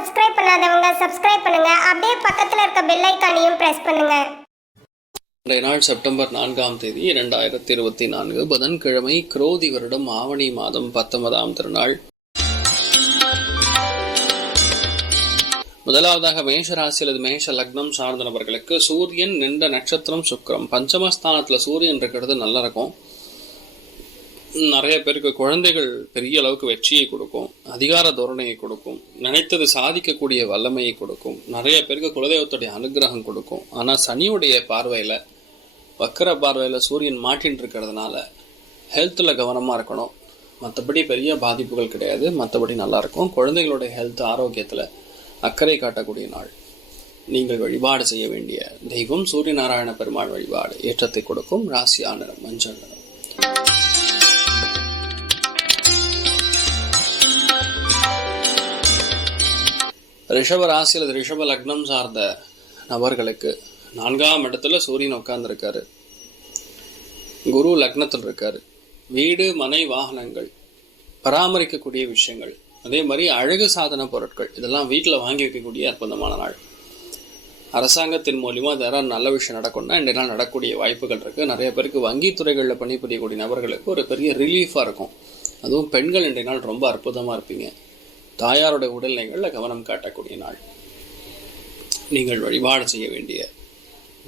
Subscribe பண்ணாதவங்க subscribe பண்ணுங்க. அப்படியே பக்கத்துல இருக்க பெல் ஐகானையும் பிரஸ் பண்ணுங்க. இன்றைய நாள் செப்டம்பர் 4ஆம் தேதி 2024 புதன்கிழமை, குரோதி வருடம் ஆவணி மாதம் 19ஆம் திருநாள். முதலாவதாக மேஷ ராசி அல்லது மேஷ லக்னம் சார்ந்த நபர்களுக்கு சூரியன் நின்ற நட்சத்திரம் சுக்கிரம். பஞ்சமஸ்தானத்துல சூரியன் இருக்கிறது நல்லா இருக்கும். நிறைய பேருக்கு குழந்தைகள் பெரிய அளவுக்கு வெற்றியை கொடுக்கும், அதிகார தோரணையை கொடுக்கும், நினைத்தது சாதிக்கக்கூடிய வல்லமையை கொடுக்கும். நிறைய பேருக்கு குலதெய்வத்துடைய அனுகிரகம் கொடுக்கும். ஆனா சனியுடைய பார்வையில, வக்கர பார்வையில சூரியன் மாட்டின்னு இருக்கிறதுனால ஹெல்த்ல கவனமா இருக்கணும். மற்றபடி பெரிய பாதிப்புகள் கிடையாது, மற்றபடி நல்லா இருக்கும். குழந்தைகளுடைய ஹெல்த் ஆரோக்கியத்துல அக்கறை காட்டக்கூடிய நாள். நீங்கள் வழிபாடு செய்ய வேண்டிய தெய்வம் சூரிய நாராயண பெருமாள் வழிபாடு ஏற்றத்தை கொடுக்கும். ராசியா நிறம் மஞ்சள் நிறம். ரிஷப ராசி அல்லது ரிஷப லக்னம் சார்ந்த நபர்களுக்கு 4ஆம் இடத்துல சூரியன் உட்கார்ந்துருக்காரு. குரு லக்னத்தில் இருக்காரு. வீடு, மனை, வாகனங்கள், பராமரிக்கக்கூடிய விஷயங்கள், அதே மாதிரி அழகு சாதன பொருட்கள், இதெல்லாம் வீட்டில் வாங்கி வைக்கக்கூடிய அற்புதமான நாள். அரசாங்கத்தின் மூலியமா யாராவது நல்ல விஷயம் நடக்கும்னா இன்றைய நாள் நடக்கக்கூடிய வாய்ப்புகள் இருக்கு. நிறைய பேருக்கு வங்கி துறைகளில் பணிபுரியக்கூடிய நபர்களுக்கு ஒரு பெரிய ரிலீஃபா இருக்கும். அதுவும் பெண்கள் இன்றைய நாள் ரொம்ப அற்புதமா இருப்பீங்க. தாயாருடைய உடல்நிலைகளில் கவனம் காட்டக்கூடிய நாள். நீங்கள் வழிபாடு செய்ய வேண்டிய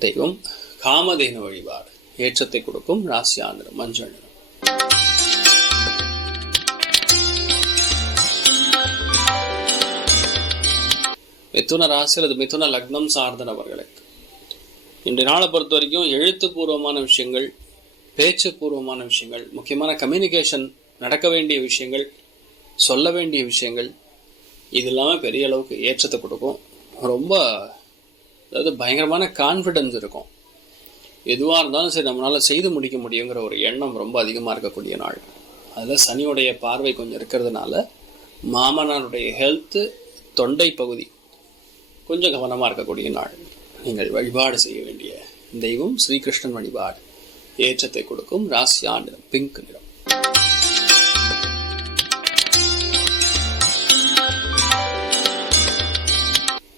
தெய்வம் காமதேனு வழிபாடு ஏற்றத்தை கொடுக்கும். ராசியா நிறம் மஞ்சள் நிறம். மிதுன ராசி அல்லது மிதுன லக்னம் சார்ந்த நபர்களுக்கு இன்றைய நாளை பொறுத்த வரைக்கும் எழுத்துப்பூர்வமான விஷயங்கள், பேச்சு பூர்வமான விஷயங்கள், முக்கியமான கம்யூனிகேஷன், நடக்க வேண்டிய விஷயங்கள், சொல்ல வேண்டிய விஷயங்கள், இது எல்லாமே பெரிய அளவுக்கு ஏற்றத்தை கொடுக்கும். ரொம்ப பயங்கரமான கான்ஃபிடன்ஸ் இருக்கும். எதுவாக இருந்தாலும் சரி நம்மளால செய்து முடிக்க முடியுங்கிற ஒரு எண்ணம் ரொம்ப அதிகமாக இருக்கக்கூடிய நாள். அதில் சனியுடைய பார்வை கொஞ்சம் இருக்கிறதுனால மாமனாருடைய ஹெல்த்து, தொண்டை பகுதி கொஞ்சம் கவனமாக இருக்கக்கூடிய நாள். நீங்கள் வழிபாடு செய்ய வேண்டிய தெய்வம் ஸ்ரீகிருஷ்ணன் வழிபாடு ஏற்றத்தை கொடுக்கும். ராசியா நிறம் பிங்க் நிறம்.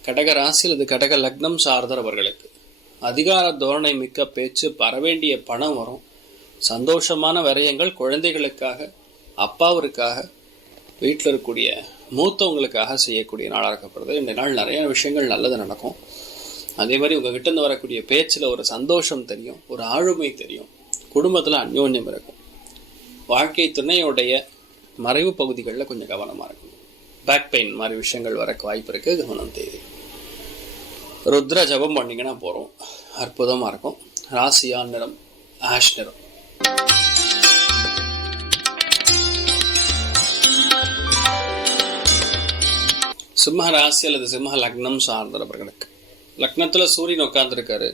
கடக ராசி அல்லது கடக லக்னம் சார்ந்தவர்களுக்கு அதிகார தோரணை மிக்க பேச்சு, பரவேண்டிய பணம் வரும். சந்தோஷமான விரயங்கள், குழந்தைகளுக்காக, அப்பாவிற்காக, வீட்டில் இருக்கக்கூடிய மூத்தவங்களுக்காக செய்யக்கூடிய நாளாக இருக்கப்படுது. இந்த நாள் நிறைய விஷயங்கள் நல்லது நடக்கும். அதே மாதிரி உங்ககிட்ட இருந்து வரக்கூடிய பேச்சில் ஒரு சந்தோஷம் தெரியும், ஒரு ஆளுமை தெரியும். குடும்பத்தில் அந்யோன்யம் இருக்கும். வாழ்க்கை துணையுடைய மறைவு பகுதிகளில் கொஞ்சம் கவனமாக இருக்கணும். பேக் பெயின் மாதிரி விஷயங்கள் வர வாய்ப்பு இருக்கு, கவனம் தேவை. ருத்ர ஜபம் பண்ணிங்கன்னா போகிறோம், அற்புதமாக இருக்கும். ராசியா நிறம் ஆஷ் நிறம். சிம்ம ராசி அல்லது சிம்ம லக்னம் சார்ந்தவர்களுக்கு லக்னத்தில் சூரியன் உட்கார்ந்துருக்காரு.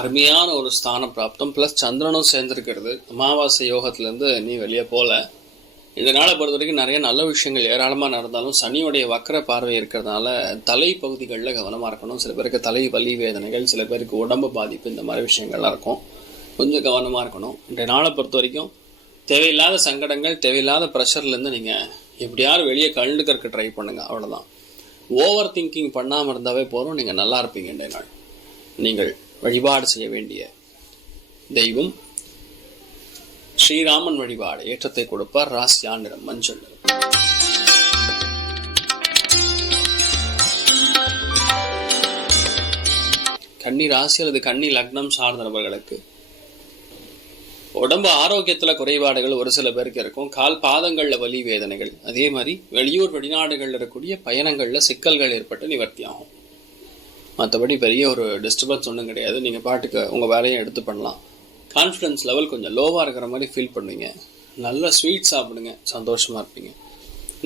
அருமையான ஒரு ஸ்தான பிராப்தம், பிளஸ் சந்திரனும் சேர்ந்திருக்கிறது. அமாவாசை யோகத்திலேருந்து நீ வெளியே போல. இந்த நாளை பொறுத்த வரைக்கும் நிறைய நல்ல விஷயங்கள் ஏராளமாக நடந்தாலும் சனியுடைய வக்கர பார்வை இருக்கிறதுனால தலை பகுதிகளில் கவனமாக இருக்கணும். சில பேருக்கு தலை வலி வேதனைகள், சில பேருக்கு உடம்பு பாதிப்பு, இந்த மாதிரி விஷயங்கள்லாம் இருக்கும். கொஞ்சம் கவனமாக இருக்கணும். இந்த நாளை பொறுத்த வரைக்கும் தேவையில்லாத சங்கடங்கள், தேவையில்லாத ப்ரெஷர்லேருந்து நீங்கள் எப்படியாவது வெளியே கழுந்துக்கிறதுக்கு ட்ரை பண்ணுங்க. அவ்வளோதான். ஓவர் திங்கிங் பண்ணாமல் இருந்தாவே போதும், நீங்கள் நல்லா இருப்பீங்க. இன்றைய நாள் நீங்கள் வழிபாடு செய்ய வேண்டிய தெய்வம் ஸ்ரீராமன் வழிபாடு ஏற்றத்தை கொடுப்பார். ராசியா நிறம் மஞ்சள் நிறம். கன்னி ராசி அல்லது கன்னி லக்னம் சார்ந்த நபர்களுக்கு உடம்பு ஆரோக்கியத்துல குறைபாடுகள் ஒரு சில பேருக்கு இருக்கும். கால் பாதங்கள்ல வலி வேதனைகள், அதே மாதிரி வெளியூர் வெளிநாடுகள்ல இருக்கக்கூடிய பயணங்கள்ல சிக்கல்கள் ஏற்பட்டு நிவர்த்தி ஆகும். மற்றபடி பெரிய ஒரு டிஸ்டர்பன்ஸ் ஒன்றும் கிடையாது. நீங்க பாட்டுக்கு உங்க வேலையை எடுத்து பண்ணலாம். கான்ஃபிடன்ஸ் லெவல் கொஞ்சம் லோவாக இருக்கிற மாதிரி ஃபீல் பண்ணுவீங்க. நல்ல ஸ்வீட் சாப்பிடுங்க, சந்தோஷமாக இருப்பீங்க.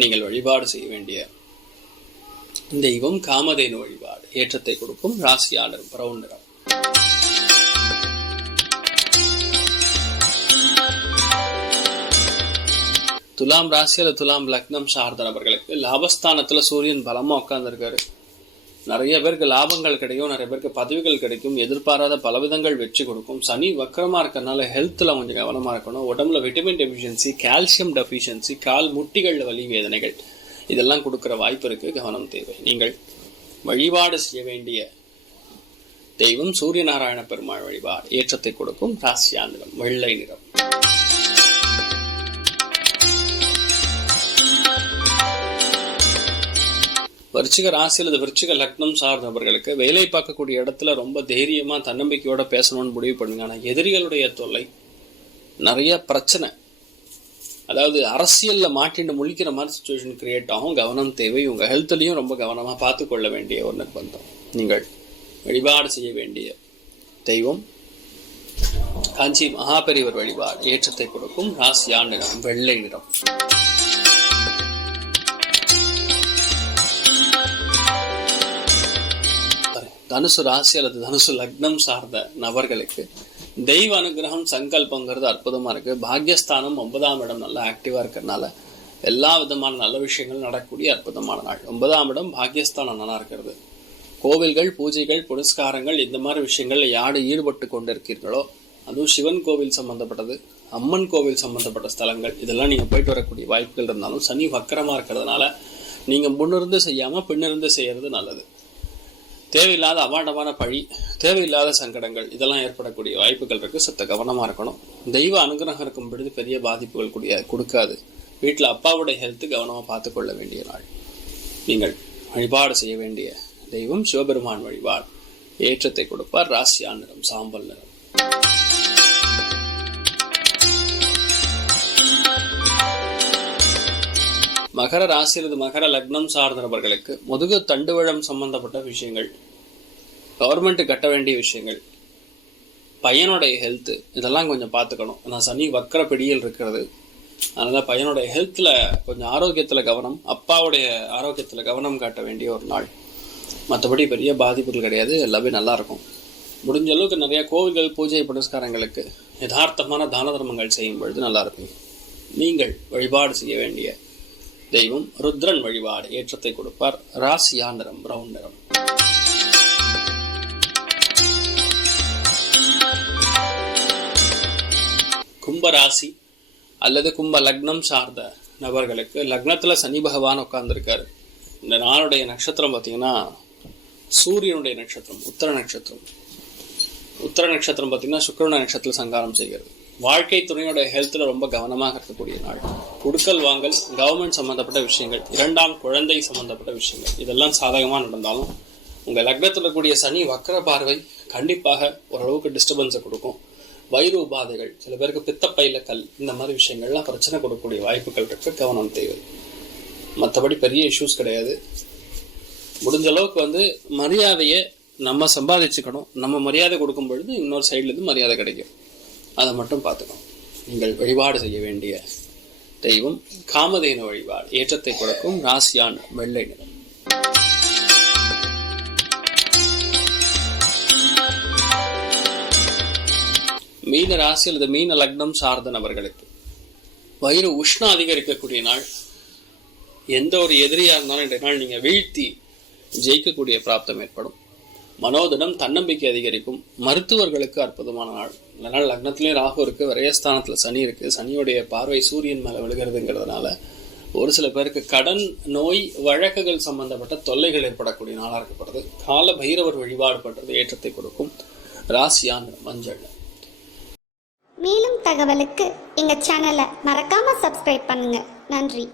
நீங்கள் வழிபாடு செய்ய வேண்டிய தெய்வம் காமதேனு வழிபாடு ஏற்றத்தை கொடுக்கும். ராசியா நிறம் பிரவுன் நிறம். துலாம் ராசி அல்லது துலாம் லக்னம் சார்ந்த நபர்களுக்கு லாபஸ்தானத்தில் சூரியன் பலமாக உட்கார்ந்துருக்காரு. நிறைய பேருக்கு லாபங்கள் கிடைக்கும், நிறைய பேருக்கு பதவிகள் கிடைக்கும், எதிர்பாராத பலவிதங்கள் வெற்றி கொடுக்கும். சனி வக்கரமா இருக்கறனால ஹெல்த்ல கொஞ்சம் கவனமா இருக்கணும். உடம்புல விட்டமின் டெஃபிஷியன்சி, கால்சியம் டெஃபிஷியன்சி, கால் முட்டிகள்ல வலி வேதனைகள், இதெல்லாம் கொடுக்குற வாய்ப்பு இருக்கு, கவனம் தேவை. நீங்கள் வழிபாடு செய்ய வேண்டிய தெய்வம் சூரிய நாராயண பெருமாள் வழிபாடு. ஏற்றத்தை கொடுக்கும். ராசியா நிறம் வெள்ளை நிறம். விருச்சிக ராசி அல்லது விருச்சிக லக்னம் சார்ந்தவர்களுக்கு வேலை பார்க்கக்கூடிய இடத்துல ரொம்ப தைரியமா தன்னம்பிக்கையோட பேசணும்னு முடிவு பண்ணுங்க. ஆனா எதிரிகளுடைய தொல்லை, நிறைய பிரச்சனை, அதாவது அரசியல்ல மாட்டிட்டு முழிக்கிற மாதிரி சுச்சுவேஷன் கிரியேட் ஆகும். கவனம் தேவை. உங்க ஹெல்த்லயும் ரொம்ப கவனமா பார்த்து கொள்ள வேண்டிய ஒரு நிர்பந்தம். நீங்கள் வழிபாடு செய்ய வேண்டிய தெய்வம் காஞ்சி மகாபெரிவர் வழிபாடு. ஏற்றத்தை கொடுக்கும். ராசியா நிறம் வெள்ளை நிறம். தனுசு ராசி அல்லது தனுசு லக்னம் சார்ந்த நபர்களுக்கு தெய்வ அனுகிரகம் சங்கல்பங்கிறது அற்புதமா இருக்கு. பாக்யஸ்தானம் 9ஆம் இடம் நல்லா ஆக்டிவா இருக்கிறதுனால எல்லா விதமான நல்ல விஷயங்கள் நடக்கக்கூடிய அற்புதமான நாள். 9ஆம் இடம் பாக்யஸ்தானம் நல்லா இருக்கிறது. கோவில்கள், பூஜைகள், புனஸ்காரங்கள் இந்த மாதிரி விஷயங்கள்ல யாரு ஈடுபட்டு கொண்டிருக்கீர்களோ, அதுவும் சிவன் கோவில் சம்பந்தப்பட்டது, அம்மன் கோவில் சம்பந்தப்பட்ட ஸ்தலங்கள், இதெல்லாம் நீங்க போயிட்டு வரக்கூடிய வாய்ப்புகள் இருந்தாலும் சனி வக்கரமா இருக்கிறதுனால நீங்க முன்னிருந்து செய்யாம பின்னிருந்து செய்யறது நல்லது. தேவையில்லாத அபாண்டமான பழி, தேவையில்லாத சங்கடங்கள் இதெல்லாம் ஏற்படக்கூடிய வாய்ப்புகள் இருக்கு. சத்த கவனமா இருக்கணும். தெய்வ அனுகிரகம் இருக்கும் பொழுது பெரிய பாதிப்புகள் கொடுக்காது. வீட்டில் அப்பாவுடைய ஹெல்த் கவனமா பார்த்து கொள்ள வேண்டிய நாள். நீங்கள் வழிபாடு செய்ய வேண்டிய தெய்வம் சிவபெருமான் வழிபாடு. ஏற்றத்தை கொடுப்பார். ராசியா நிறம் சாம்பல் நிறம். மகர ராசி அல்லது மகர லக்னம் சார்ந்தவர்களுக்கு முதுகு தண்டுவழம் சம்பந்தப்பட்ட விஷயங்கள், கவர்மெண்ட் கட்ட வேண்டிய விஷயங்கள், பையனுடைய ஹெல்த் இதெல்லாம் கொஞ்சம் பார்த்துக்கணும். ஆனால் சனி வக்கர பிடியில் இருக்கிறது. அதனால பையனுடைய ஹெல்த்ல கொஞ்சம் ஆரோக்கியத்துல கவனம், அப்பாவுடைய ஆரோக்கியத்துல கவனம் காட்ட வேண்டிய ஒரு நாள். மற்றபடி பெரிய பாதிப்புகள் கிடையாது. எல்லாமே நல்லா இருக்கும். முடிஞ்ச அளவுக்கு நிறைய கோவில்கள், பூஜை புனஸ்காரங்களுக்கு யதார்த்தமான தான தர்மங்கள் செய்யும் பொழுது நல்லா இருக்கும். நீங்கள் வழிபாடு செய்ய வேண்டிய தெய்வம் ருத்ரன் வழிபாடு. ஏற்றத்தை கொடுப்பார். ராசியா நிறம் பிரவுன் நிறம். கும்பராசி அல்லது கும்ப லக்னம் சார்ந்த நபர்களுக்கு லக்னத்துல சனி பகவான் உட்கார்ந்துருக்காரு. இந்த நாளுடைய நட்சத்திரம் பார்த்தீங்கன்னா சூரியனுடைய நட்சத்திரம் உத்தர நட்சத்திரம். உத்தர நட்சத்திரம் பார்த்தீங்கன்னா சுக்கிரன நட்சத்திரத்தில் சங்காரம் செய்கிறது. வாழ்க்கை துணையோட ஹெல்த்ல ரொம்ப கவனமாக இருக்கக்கூடிய நாள். குடுக்கல் வாங்கல், கவர்மெண்ட் சம்பந்தப்பட்ட விஷயங்கள், 2ஆம் குழந்தை சம்பந்தப்பட்ட விஷயங்கள் இதெல்லாம் சாதகமா நடந்தாலும் உங்க லக்னத்துல கூடிய சனி வக்கர பார்வை கண்டிப்பாக ஓரளவுக்கு டிஸ்டர்பன்ஸை கொடுக்கும். வயிறு உபாதைகள், சில பேருக்கு பித்தப்பையில கல், இந்த மாதிரி விஷயங்கள்லாம் பிரச்சனை கொடுக்கக்கூடிய வாய்ப்புகள் இருக்கு. கவனம் தேவை. மற்றபடி பெரிய இஷ்யூஸ் கிடையாது. முடிஞ்ச அளவுக்கு மரியாதையை நம்ம சம்பாதிச்சுக்கணும். நம்ம மரியாதை கொடுக்கும் பொழுது இன்னொரு சைட்ல இருந்து மரியாதை கிடைக்கும். அதை மட்டும் பார்த்துக்கணும். நீங்கள் வழிபாடு செய்ய வேண்டிய தெய்வம் காமதேனு வழிபாடு. ஏற்றத்தை கொடுக்கும். ராசியான் வெள்ளை நிறம். மீன ராசி அல்லது மீன லக்னம் சார்ந்த நபர்களுக்கு வயிறு உஷ்ணம் அதிகரிக்கக்கூடிய நாள். எந்த ஒரு எதிரியா இருந்தாலும் இன்றைய நாள் நீங்க வீழ்த்தி ஜெயிக்கக்கூடிய பிராப்தம் ஏற்படும். மனோதிடம், தன்னம்பிக்கை அதிகரிக்கும். மருத்துவர்களுக்கு அற்புதமான நாள். அதனால லக்னத்திலே ராகு இருக்கு, விரயஸ்தானத்துல சனி இருக்கு. சனியுடைய பார்வை சூரியன் மேல விழுகிறதுங்கிறதுனால ஒரு சில பேருக்கு கடன், நோய், வழக்குகள் சம்பந்தப்பட்ட தொல்லைகள் ஏற்படக்கூடிய நாளா இருக்கப்படுது. கால பைரவர் வழிபாடு பண்றது ஏற்றத்தை கொடுக்கும். ராசியான் மஞ்சள். மேலும் தகவலுக்கு எங்க சேனலை மறக்காம சப்ஸ்கிரைப் பண்ணுங்க. நன்றி.